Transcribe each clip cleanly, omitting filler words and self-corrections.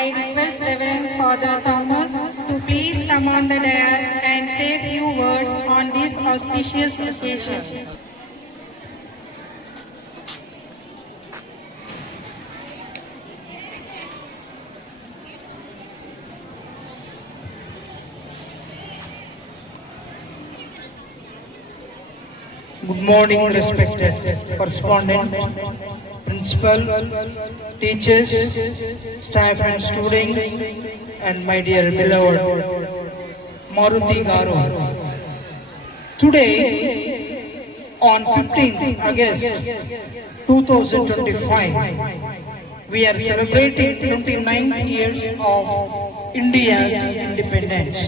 I request Reverend Father Thomas to please come on the dais and say a few words on this auspicious occasion. Good morning, respected correspondent, principal, teachers, staff and students, and my dear beloved Maruti Garu. Today, on 15th August 2025, we are celebrating 29 years of India's independence.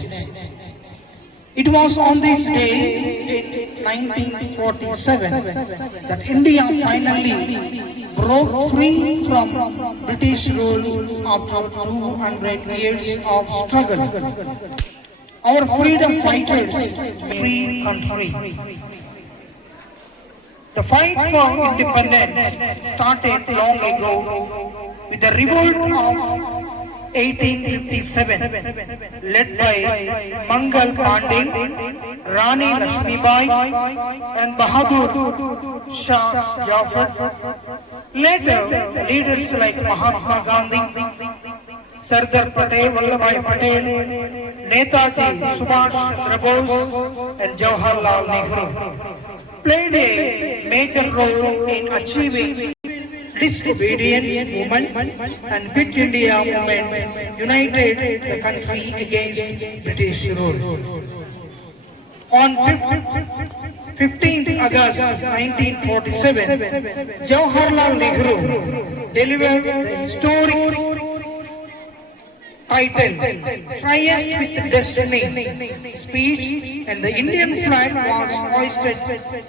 It was on this day in 1947 that India finally broke free from British rule after 200 years of struggle. Our freedom fighters, free country. The fight for independence started long ago with the revolt of 1857, led by Mangal Pandey, Rani Lakshmibai, and Bahadur Shah Jafar. Later, leaders like Mahatma Gandhi, Sardar Patel, Vallabhbhai Patel, Netaji Subhash Chandra Bose, and Jawaharlal Nehru played a major role in achieving disobedience movement and Quit India movement united the country against British rule. On 15th August 1947, Jawaharlal Nehru delivered the historic title Triumph with Destiny speech, and the Indian flag was hoisted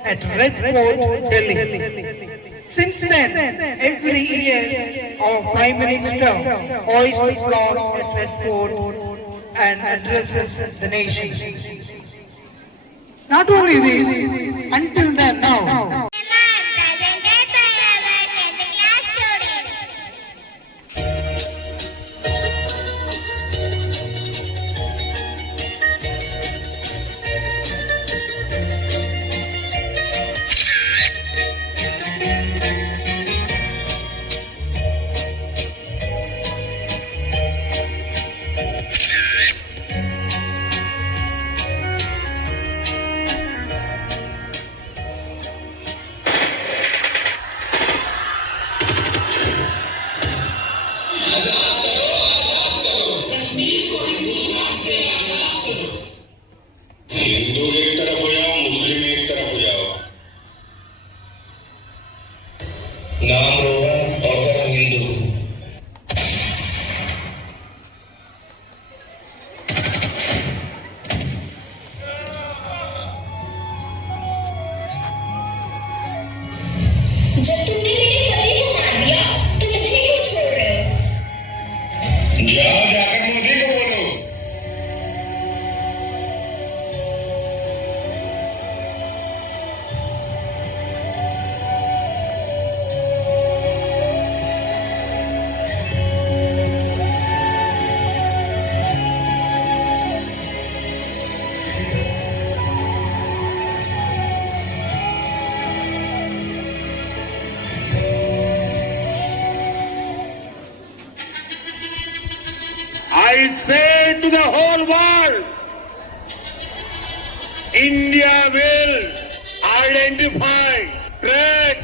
at Red Fort, Delhi. Since then, every year our Prime Minister hoists the flag at Red Fort and addresses the nation. Not only this, until then now, Hindu एक तरफ हो जाओ, मुस्लिम एक तरफ हो जाओ, नाम रो और करो हिंदू। जब तुमने मेरे पति को मार दिया तो मुझे क्यों छोड़ रहे हो? जाओ जाकर मोदी को बोलो। I say to the whole world, India will identify, track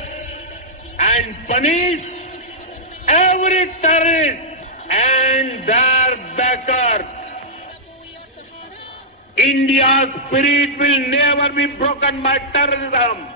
and punish every terrorist and their backer. India's spirit will never be broken by terrorism.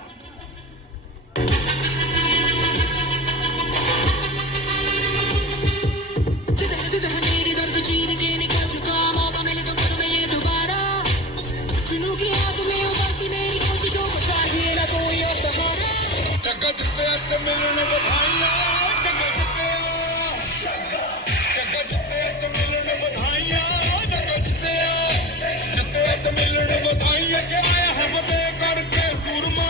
जगत पे मिलन बधाइयां, जगत पे मिलन बधाइयां, जगत पे मिलन बधाइयां के आया है फतेह करके सूरमा।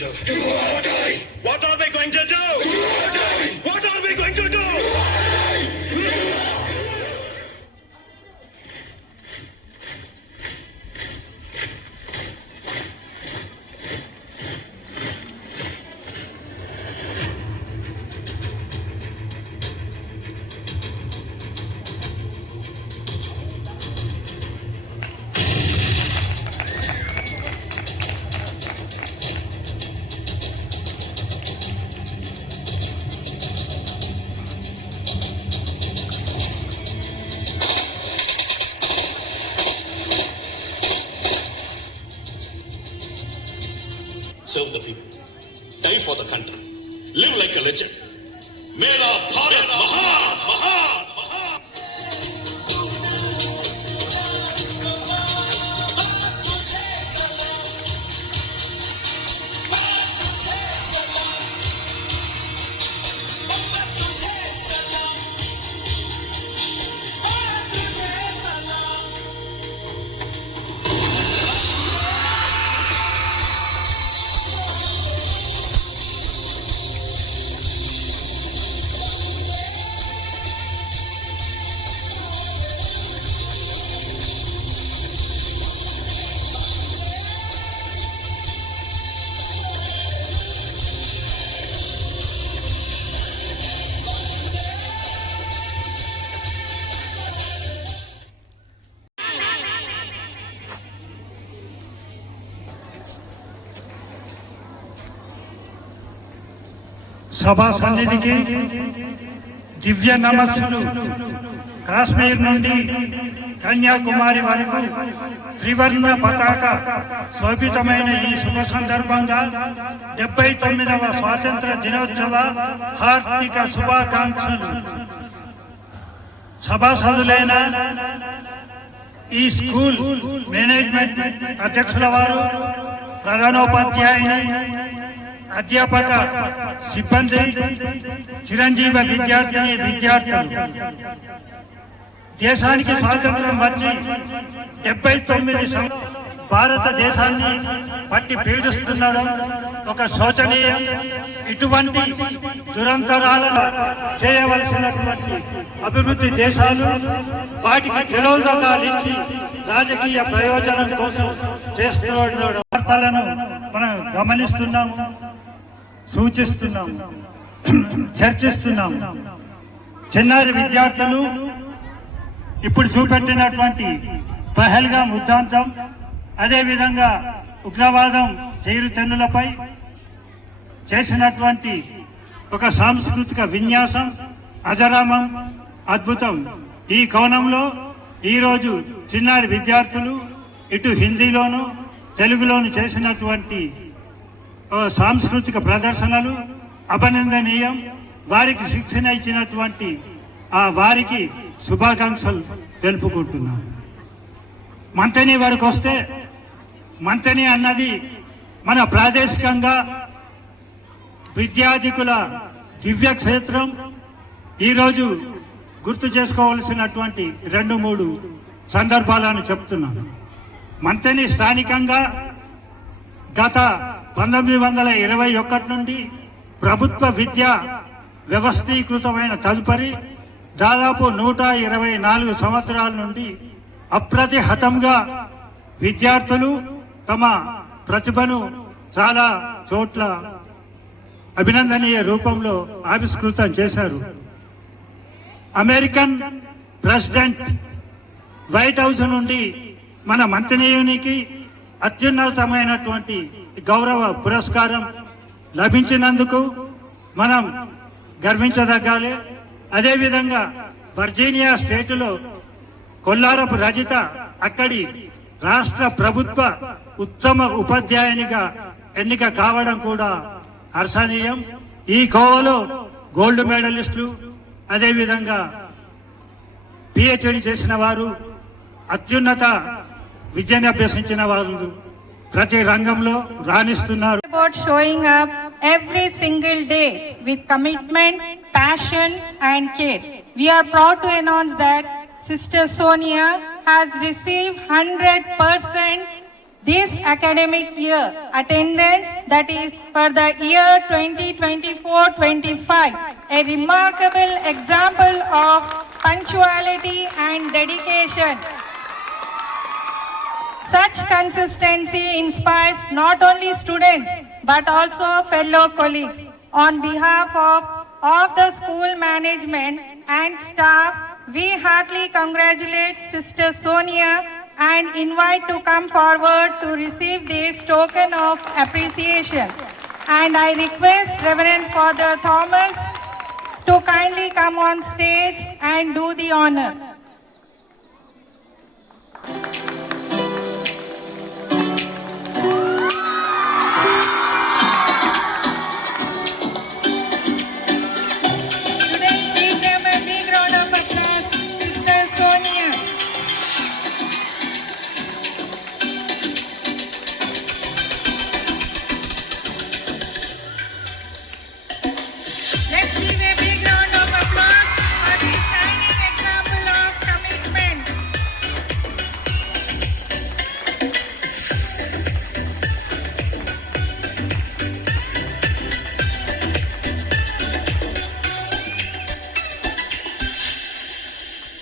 do? Do or die. What are we going to do? Do or die. What are we going to do? Do or die. Serve the people. Die for the country. Live like a legend. Mera Bharat Mahan! Mahan! Mahan! సభా సన్నిధికి దివ్య నమస్సులు. కాశ్మీర్ నుండి కన్యాకుమారి వరకు త్రివర్ణ పతాక శోభితమైన ఈ శుభ సందర్భంగా 79వ స్వాతంత్ర దినోత్సవ హార్దిక శుభాకాంక్షలు. సభాసదులైన ఈ స్కూల్ మేనేజ్మెంట్ అధ్యక్షుల వారు, ప్రధానోపాధ్యాయుని, అధ్యాపక సిబ్బంది, చిరంజీవ విద్యార్థిని విద్యార్థులు, దేశానికి స్వాతంత్రం వచ్చి 79 భారతదేశాన్ని పట్టి పీడిస్తుండడం ఒక శోచనీయం. ఇటువంటి దురంతరాలను చేయవలసినటువంటి అభివృద్ధి దేశాలు వాటికి తిరోధకాలు ఇచ్చి రాజకీయ ప్రయోజనం కోసం చేస్తున్న వార్తలను మనం గమనిస్తున్నాము, సూచిస్తున్నాము, చర్చిస్తున్నాము. చిన్నారి విద్యార్థులు ఇప్పుడు చూపెట్టినటువంటి పహల్గాం ఉద్దాంతం, అదేవిధంగా ఉగ్రవాదం తీరుతెన్నులపై చేసినటువంటి ఒక సాంస్కృతిక విన్యాసం అజరామం, అద్భుతం. ఈ కోణంలో ఈరోజు చిన్నారి విద్యార్థులు ఇటు హిందీలోను తెలుగులోను చేసినటువంటి సాంస్కృతిక ప్రదర్శనలు అభినందనీయం. వారికి శిక్షణ ఇచ్చినటువంటి వారికి శుభాకాంక్షలు తెలుపుకుంటున్నాను. మంతని వరకు వస్తే, మంతని అన్నది మన ప్రాదేశికంగా విద్యాధికుల దివ్యక్షేత్రం. ఈరోజు గుర్తు చేసుకోవలసినటువంటి 2-3 సందర్భాలను చెప్తున్నాను. మంతని స్థానికంగా గత 1921 నుండి ప్రభుత్వ విద్య వ్యవస్థీకృతమైన తదుపరి దాదాపు 124 సంవత్సరాల నుండి అప్రతిహతంగా విద్యార్థులు తమ ప్రతిభను చాలా చోట్ల అభినందనీయ రూపంలో ఆవిష్కృతం చేశారు. అమెరికన్ ప్రెసిడెంట్ వైట్ హౌస్ నుండి మన మంత్రినీయునికి అత్యున్నతమైనటువంటి గౌరవ పురస్కారం లభించినందుకు మనం గర్వించదగ్గాలి. అదేవిధంగా వర్జీనియా స్టేటులో కొల్లారపు రజిత అక్కడి రాష్ట్ర ప్రభుత్వ ఉత్తమ ఉపాధ్యాయునిగా ఎన్నిక కావడం కూడా హర్షణీయం. ఈ కోవలో గోల్డ్ మెడలిస్టులు, అదేవిధంగా పిహెచ్డి చేసిన వారు, అత్యున్నత విద్యను అభ్యసించిన వారు ప్రతి రంగంలో రాణిస్తున్నారు. About showing up every single day with commitment, passion and care. We are proud to announce that Sister Sonia has received 100% this academic year attendance, that is for the year 2024-25, a remarkable example of punctuality and dedication. Such consistency inspires not only students but also fellow colleagues. On behalf of the school management and staff, we heartily congratulate Sister Sonia and invite to come forward to receive this token of appreciation. And I request Reverend Father Thomas to kindly come on stage and do the honor. Students, give them a big round of applause, Sister Sonia. Let's give a big round of applause for this shining example of commitment.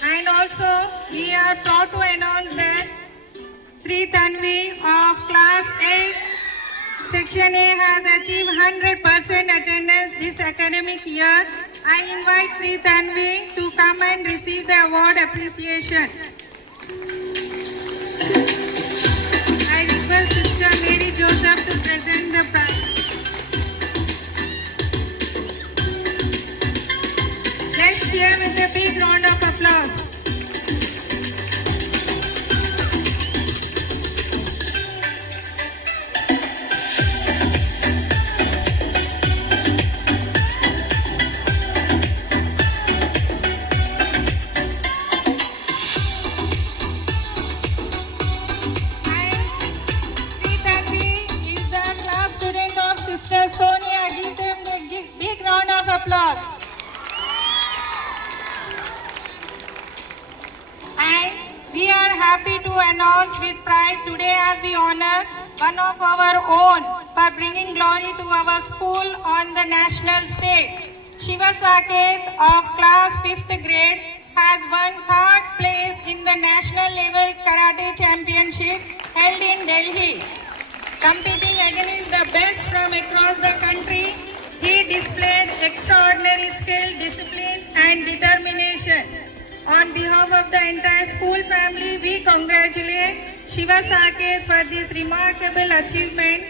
And also, we are proud to announce that Sri Tanvi of Class 8 Section A has achieved 100% attendance this academic year. I invite Sri Tanvi to come and receive the award appreciation. I request Sister Mary Joseph to present the prize. Let's cheer with a big round of applause. Sri Tanvi is the class student of Sister Sonia. Give them the big round of applause. And we are happy to announce with pride today as we honor one of our own for bringing glory to our school on the national stage. Shiva Saket of class 5th grade has won 3rd place in the national level karate championship held in Delhi. Competing against the best from across the country, he displayed extraordinary skill, discipline and determination. On behalf of the entire school family, we congratulate Shiva Saket for this remarkable achievement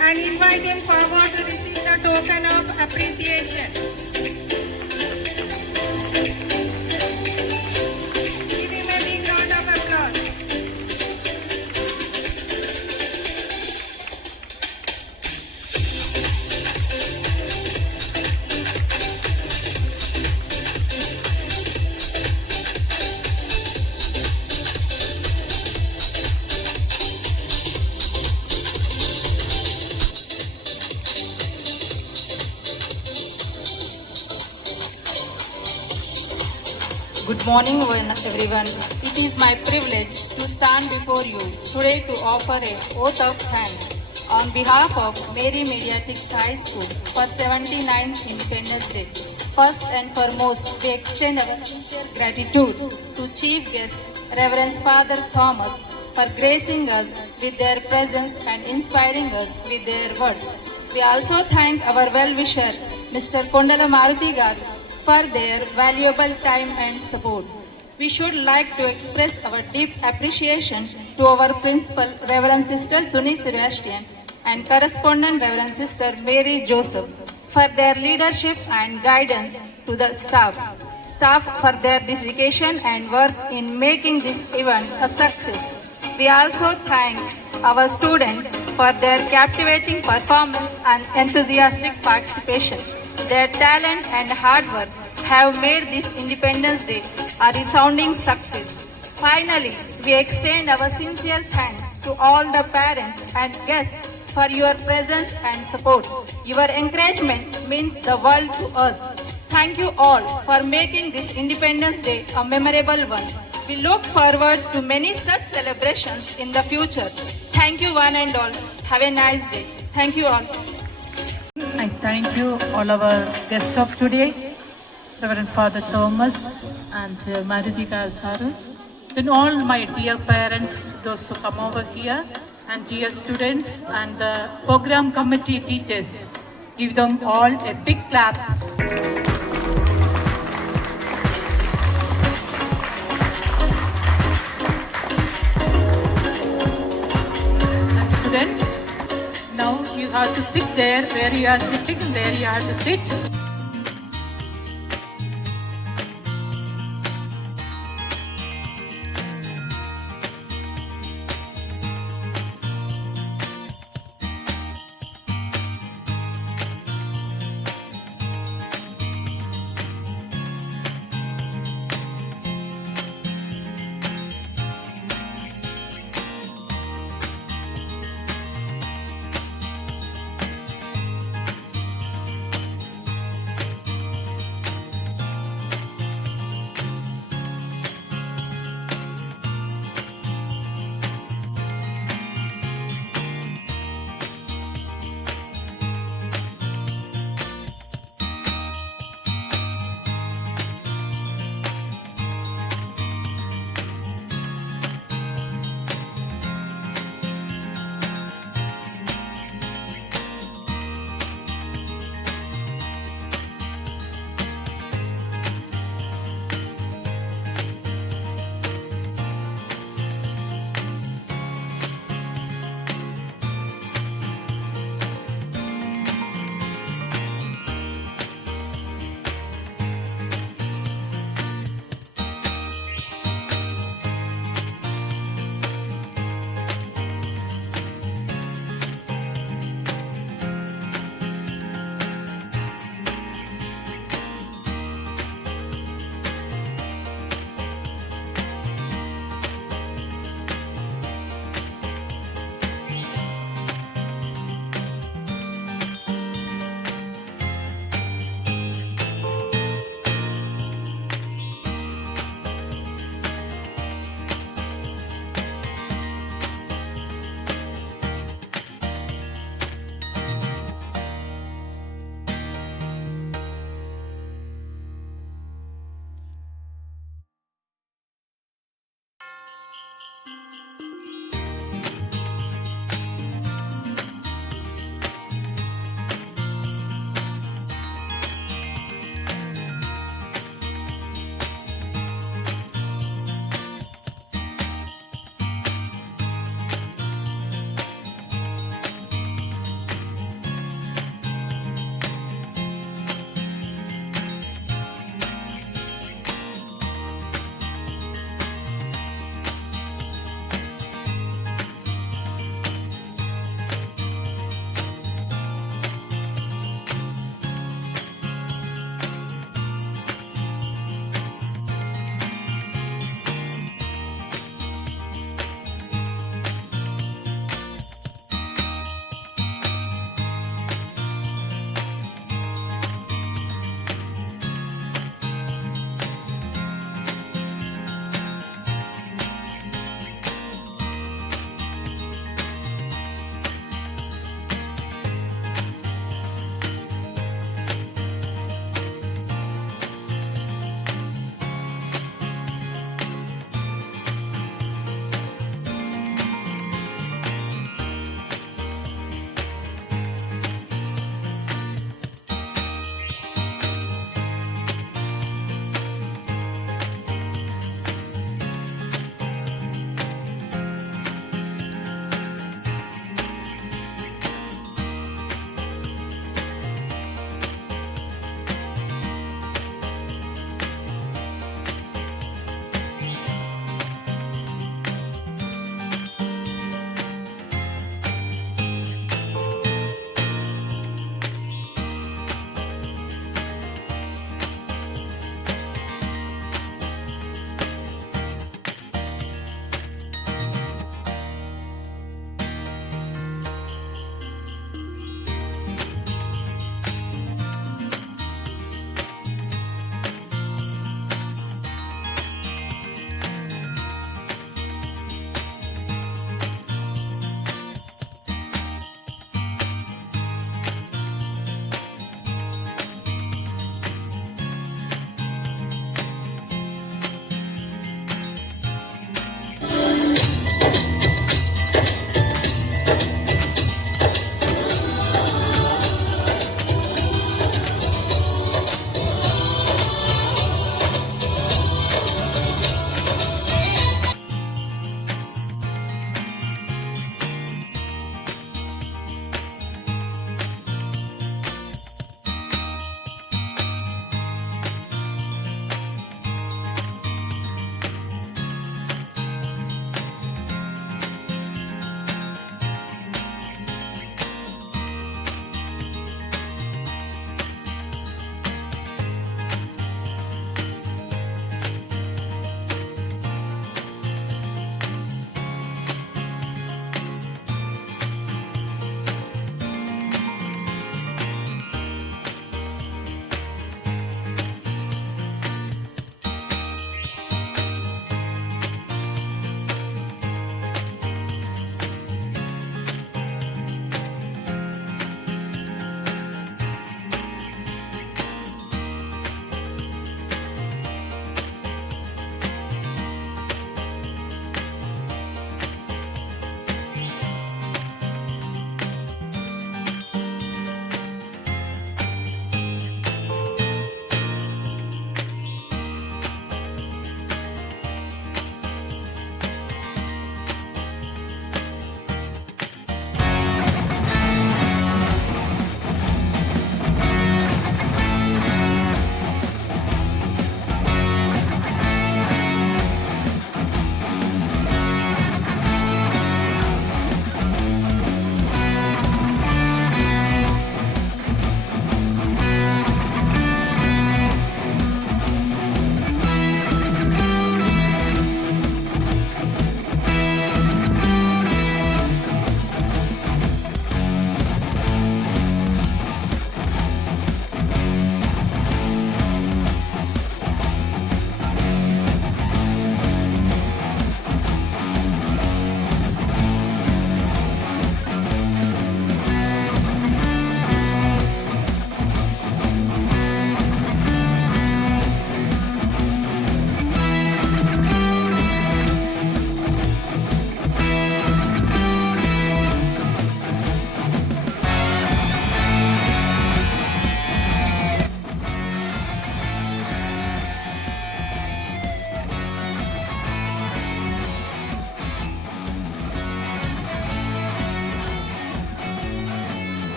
and invite him forward to receive the token of appreciation. Give him a big round of applause. Good morning, everyone. It is my privilege to stand before you today to offer a oath of thanks on behalf of Mary Mediatic High School for 79th Independence Day. First and foremost, we extend our sincere gratitude to Chief Guest Reverend Father Thomas for gracing us with their presence and inspiring us with their words. We also thank our well-wisher, Mr. Kondala Maruti Garu, for their valuable time and support. We should like to express our deep appreciation to our principal, Reverend Sister Suni Sebastian, and correspondent Reverend Sister Mary Joseph for their leadership and guidance to the staff for their dedication and work in making this event a success. We also thank our students for their captivating performance and enthusiastic participation. Their talent and hard work have made this Independence Day a resounding success. Finally, we extend our sincere thanks to all the parents and guests for your presence and support. Your encouragement means the world to us. Thank you all for making this Independence Day a memorable one. We look forward to many such celebrations in the future. Thank you one and all. Have a nice day. Thank you all. I thank you, all our guests of today, Reverend Father Thomas and Madhudika Saru, then all my dear parents, those who come over here, and dear students and the program committee teachers. Give them all a big clap. And students, now you have to sit there where you are sitting, there you have to sit.